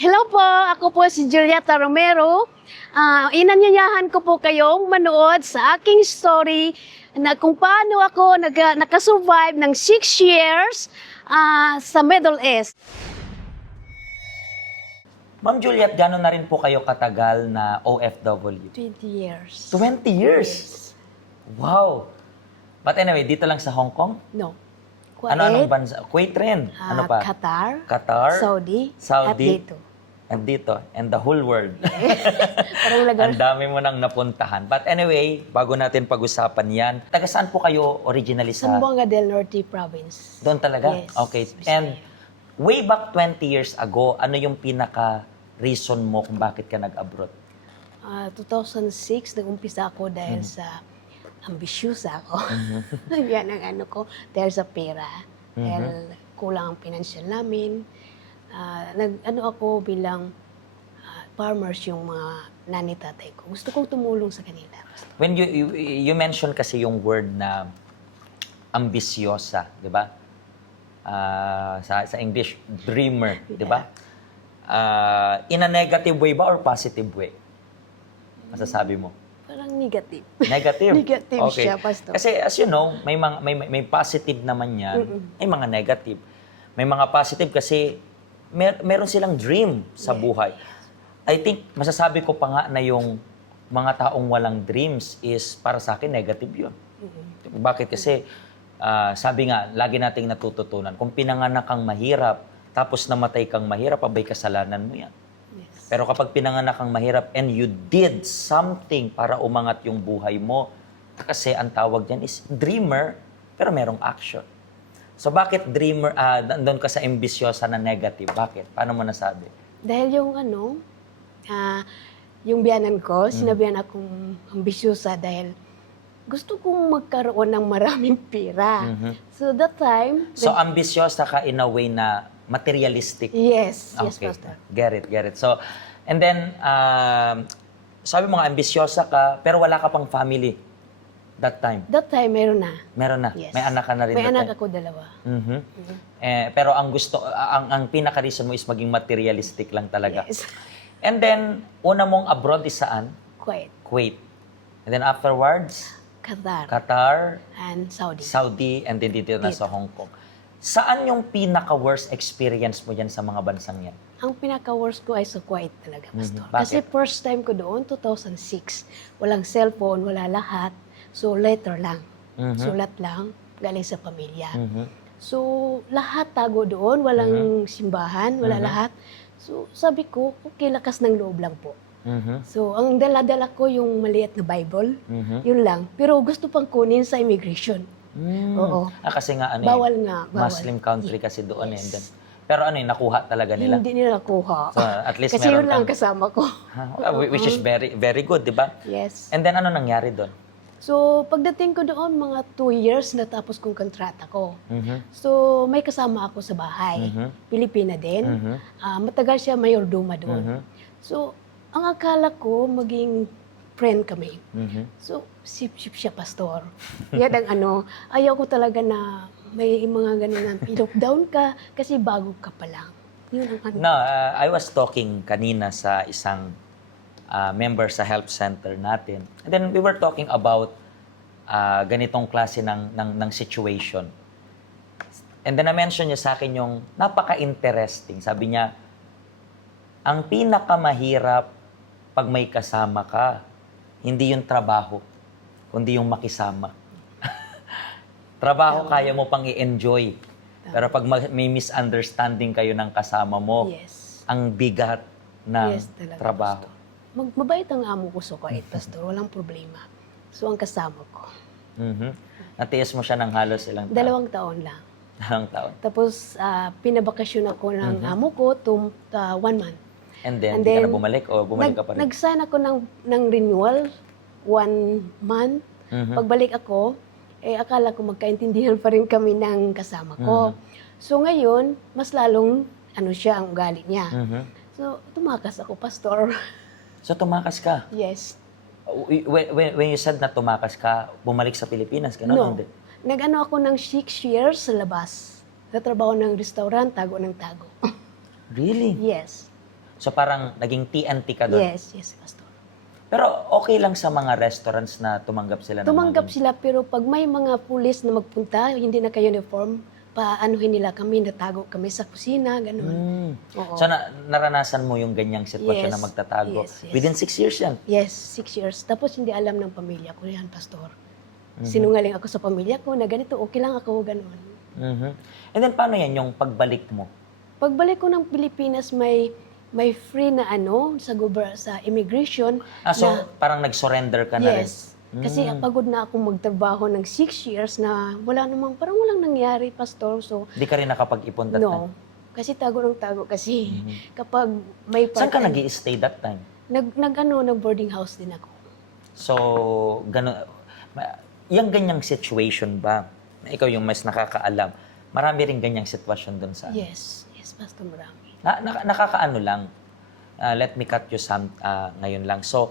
Hello po, ako po si Julieta Romero. Inanyayahan ko po kayong manood sa aking story na kung paano ako nakasurvive ng 6 years sa Middle East. Ma'am Juliet, gano'n na rin po kayo katagal na OFW? 20 years. 20 years? Yes. Wow! But anyway, dito lang sa Hong Kong? No. Anong bansa? Kuwait rin. Ano pa? Qatar. Qatar. Saudi. Saudi. At dito. And dito. And the whole world. Parang lagar. Ang dami mo nang napuntahan. But anyway, bago natin pag-usapan yan, taga saan po kayo originally sa... Zamboanga del Norte Province. Doon talaga? Yes. Okay. Bisaya. And way back 20 years ago, ano yung pinaka-reason mo kung bakit ka nag-abroad? 2006, nag-umpisa ako dahil sa ambisyosa ako. Yan ang ano ko, dahil sa pera. Dahil kulang ang financial namin. Nag-ano ako bilang farmers yung mga nani-tatay ko. Gusto kong tumulong sa kanila. When you mentioned kasi yung word na ambisyosa, di ba? Sa English, dreamer, di ba? In a negative way ba or positive way? Masasabi mo? Parang negative. Negative? Negative Okay. siya, Pastor. Kasi as you know, may positive naman yan, may mga negative. May mga positive kasi meron silang dream sa buhay. I think, masasabi ko pa nga na yung mga taong walang dreams is para sa akin negative yun. Bakit? Kasi sabi nga, lagi nating natututunan, kung pinanganak kang mahirap, tapos namatay kang mahirap, abay kasalanan mo yan. Yes. Pero kapag pinanganak kang mahirap and you did something para umangat yung buhay mo, kasi ang tawag dyan is dreamer, pero merong action. So bakit dreamer, nandun ka sa ambisyosa na negative? Bakit? Paano mo nasabi? Dahil yung ano, yung biyanan ko, sinabihan akong ambisyosa dahil gusto kong magkaroon ng maraming pera. So that time... So ambisyosa ka in a way na materialistic. Yes, yes, Okay. Pastor. Get it. So, and then, sabi mo nga, ambisyosa ka, pero wala ka pang family that time. That time, meron na. Meron na. Yes. May anak ka na rin May that anak time. ako, dalawa. Pero ang gusto, ang pinaka-reason mo is maging materialistic lang talaga. Yes. And then, una mong abroad is saan? Kuwait, Kuwait. And then afterwards, Qatar, Qatar, and Saudi. Saudi, and then dito na sa Hong Kong. Saan yung pinaka-worst experience mo dyan sa mga bansang yan? Ang pinaka-worst ko ay sa Kuwait talaga, Pastor. Bakit? Kasi first time ko doon, 2006. Walang cellphone, wala lahat. So, letter lang. Sulat lang, galing sa pamilya. So, lahat tago doon, walang simbahan, wala lahat. So, sabi ko, okay, lakas ng loob lang po. So, ang dala-dala ko yung maliit na Bible, yun lang. Pero gusto pang kunin sa immigration. Oo. Kasi nga, Bawal nga, bawal. Muslim country kasi doon. Yes. And then, pero nakuha talaga nila. Hindi nila nakuha. So, at least Kasi meron yun lang kang- kasama ko. Which is very very good, di ba? Yes. And then, ano nangyari doon? So, pagdating ko doon, mga 2 years natapos kong kontrata ko. So, may kasama ako sa bahay. Pilipina din. Matagal siya mayordoma doon. So, ang akala ko, maging friend kami. So, sip-sip siya, Pastor. Yan ang ano, ayaw ko talaga na may mga ganun na lockdown ka kasi bago ka pa lang. Yun ang ano. No, I was talking kanina sa isang member sa health center natin. And then we were talking about ganitong klase ng situation. And then na-mention niya sa akin yung napaka-interesting. Sabi niya, ang pinakamahirap pag may kasama ka, hindi yung trabaho, kundi yung makisama. Trabaho, kaya mo pang i-enjoy. Pero pag may misunderstanding kayo ng kasama mo, Yes. ang bigat ng Yes, talaga, trabaho. Pastor. Mabait ang amo ko sa Kuwait, Pastor. Walang problema. So, ang kasama ko, Natiis mo siya ng halos ilang taon? 2 taon lang. Dalawang taon. Tapos, pinabakasyon ako ng amo ko to 1 month. And then, hindi ka na bumalik o bumalik ka pa rin? Nag-sign ako ng renewal, 1 month. Pagbalik ako, akala ko magkaintindihan pa rin kami ng kasama ko. So ngayon, mas lalong siya ang ugali niya. So tumakas ako, Pastor. So tumakas ka? Yes. When you said na tumakas ka, bumalik sa Pilipinas, gano'n? No. Hindi. Nag-ano ako ng 6 years sa labas. Natrabaho ng restaurant, tago ng tago. Really? Yes. So parang naging TNT ka doon. Yes, yes, Pastor. Pero okay lang sa mga restaurants na tumanggap sila ng Tumanggap mga sila, pero pag may mga pulis na magpunta, hindi naka-uniform, paanuhin nila kami, natago kami sa kusina, gano'n. Oo. So naranasan mo yung ganyang sitwasyon Yes, na magtatago. yes, yes. Within 6 years yan. Yes, 6 years. Tapos hindi alam ng pamilya ko yan, Pastor. Sinungaling ako sa pamilya ko na ganito, okay lang ako, gano'n. Mhm. And then paano yan yung pagbalik mo? Pagbalik ko ng Pilipinas, may free na sa immigration. So parang nag-surrender ka na rin? Yes. Kasi pagod na akong magtrabaho ng 6 years na parang walang nangyari, Pastor. So, Di ka rin nakapag-ipon that time? no. Kasi tago ng tago. Kasi kapag may Saan ka part-time, nag-i-stay that time? nag-boarding house din ako. So, yung ganyang situation ba, ikaw yung mas nakakaalam, marami rin ganyang sitwasyon doon sa... Yes. Yes, Pastor, marami. Nakakaano lang, let me cut you ngayon lang. So,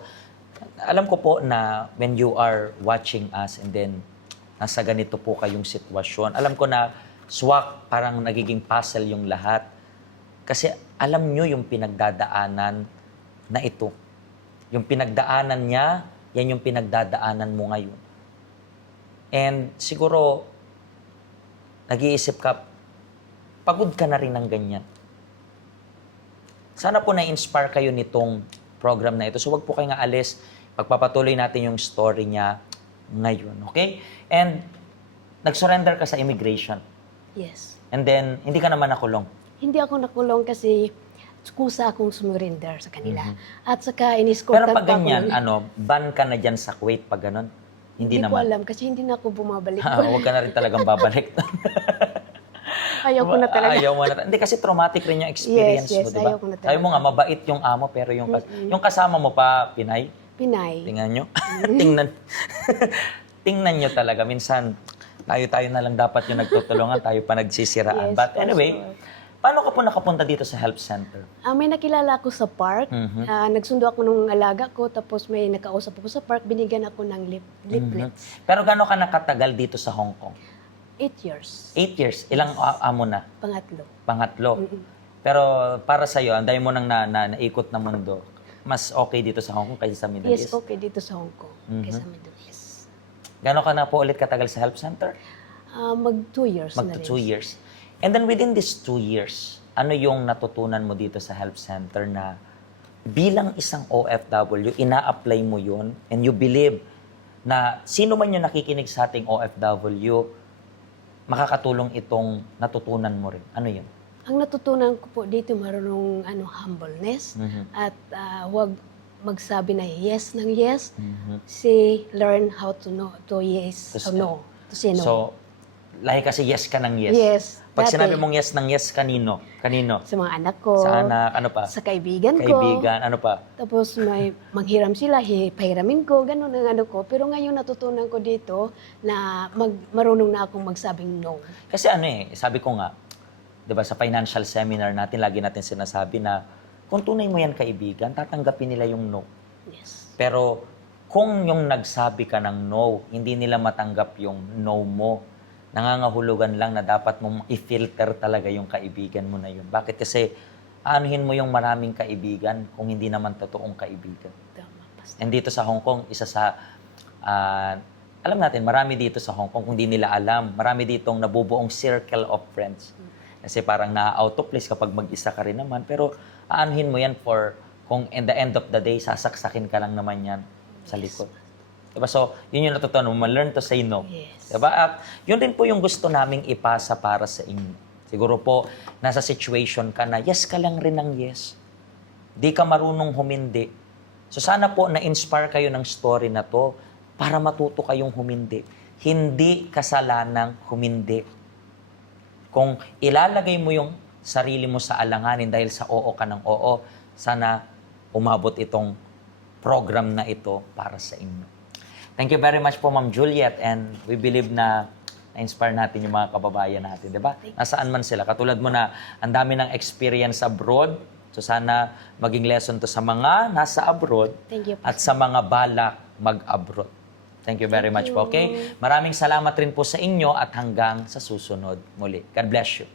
alam ko po na when you are watching us and then nasa ganito po kayong sitwasyon, alam ko na swak, parang nagiging puzzle yung lahat. Kasi alam nyo yung pinagdadaanan na ito. Yung pinagdaanan niya, yan yung pinagdadaanan mo ngayon. And siguro, nag-iisip ka, pagod ka na rin ng ganyan. Sana po na-inspire kayo nitong program na ito. So wag po kayong aalis. Pagpapatuloy natin yung story niya ngayon. Okay? And nag-surrender ka sa immigration. Yes. And then, hindi ka naman nakulong. Hindi ako nakulong kasi kusa akong sumurrender sa kanila. At saka Pero in-escortan pag pa ako ganyan, ng- ban ka na dyan sa Kuwait pag ganon? Hindi ko naman. alam kasi hindi na ako bumabalik. Huwag ka na rin talagang babalik. Ayaw ko na talaga. Ayaw mo na. Hindi kasi traumatic rin yung experience Yes, yes, mo, di ba? ayaw ko na talaga. Sabi mo nga, mabait yung amo, pero yung kasama mo pa, Pinay, Pinay. tingnan nyo. Tingnan nyo talaga. Minsan, tayo na lang dapat yung nagtutulungan, tayo pa nagsisiraan. Yes, But anyway, Pastor. paano ka po nakapunta dito sa health center? May nakilala ako sa park. Nagsundo ako nung alaga ko, tapos may nakausap ako sa park, binigyan ako ng leaflets. Pero gano'n ka nakatagal dito sa Hong Kong? 8 years. 8 years. Ilang amo na? Pangatlo. Pangatlo. Pero para sa'yo, ang dami mo nang naikot na mundo, mas okay dito sa Hong Kong kaysa sa Middle Yes, East? okay dito sa Hong Kong. Kaysa Middle East. Gano'n ka na po ulit katagal sa health center? Mag 2 years na Magto rin. 2 years. And then within these 2 years, ano yung natutunan mo dito sa health center na bilang isang OFW, ina-apply mo yun and you believe na sino man yung nakikinig sa ating OFW, makakatulong itong natutunan mo rin. Ano yun? Ang natutunan ko po dito, marunong humbleness at huwag magsabi na yes ng yes. Learn how to know, to yes, to no, to say no. So, lahi kasi yes ka ng yes. Yes. Pag Dati, sinabi mong yes ng yes, kanino? Kanino? sa mga anak ko, Sa anak, ano pa? sa kaibigan ko. Kaibigan, ano pa? Tapos may manghiram sila, pahiramin ko, ganun ang ano ko. Pero ngayon natutunan ko dito na marunong na akong magsabing no. Kasi sabi ko nga, 'di ba sa financial seminar natin lagi natin sinasabi na kung tunay mo yan kaibigan, tatanggapin nila yung no. Yes. Pero kung yung nagsabi ka ng no, hindi nila matanggap yung no mo, nangangahulugan lang na dapat mong i-filter talaga yung kaibigan mo na yun. Bakit? Kasi aanuhin mo yung maraming kaibigan kung hindi naman totoong kaibigan. Tama, Pastor. And dito sa Hong Kong, isa sa, alam natin, marami dito sa Hong Kong, kung di nila alam, marami ditong nabubuong circle of friends. Kasi parang na-out of place kapag mag-isa ka rin naman. Pero aanuhin mo yan kung in the end of the day, sasaksakin ka lang naman yan sa likod. Diba? So, yun yung natutunan mo, learn to say no. Yes. Diba? At yun din po yung gusto naming ipasa para sa inyo. Siguro po, nasa situation ka na, yes ka lang rin ng yes. Di ka marunong humindi. So sana po na-inspire kayo ng story na to para matuto kayong humindi. Hindi kasalanang humindi. Kung ilalagay mo yung sarili mo sa alanganin dahil sa oo ka ng oo, sana umabot itong program na ito para sa inyo. Thank you very much po, Ma'am Juliet, and we believe na na-inspire natin yung mga kababayan natin, di ba? Nasaan man sila. Katulad mo na ang dami ng experience abroad, so sana maging lesson to sa mga nasa abroad Thank you, at sa mga balak mag-abroad. Thank you very much po, okay? Maraming salamat rin po sa inyo at hanggang sa susunod muli. God bless you.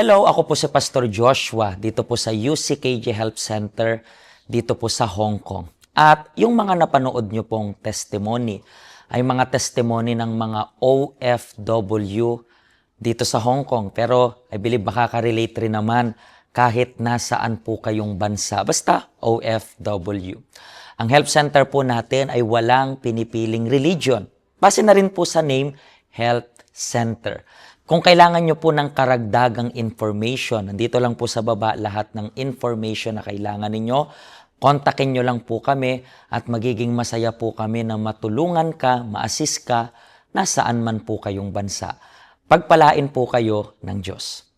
Hello, ako po si Pastor Joshua dito po sa UCKJ Health Center dito po sa Hong Kong. At yung mga napanood nyo pong testimony ay mga testimony ng mga OFW dito sa Hong Kong. Pero I believe makaka-relate rin naman kahit nasaan po kayong bansa. Basta OFW. Ang health center po natin ay walang pinipiling religion. Base na rin po sa name, Health Center. Kung kailangan nyo po ng karagdagang information, nandito lang po sa baba lahat ng information na kailangan ninyo. Kontakin nyo lang po kami at magiging masaya po kami na matulungan ka, ma-assist ka, nasaan man po kayong bansa. Pagpalain po kayo ng Diyos.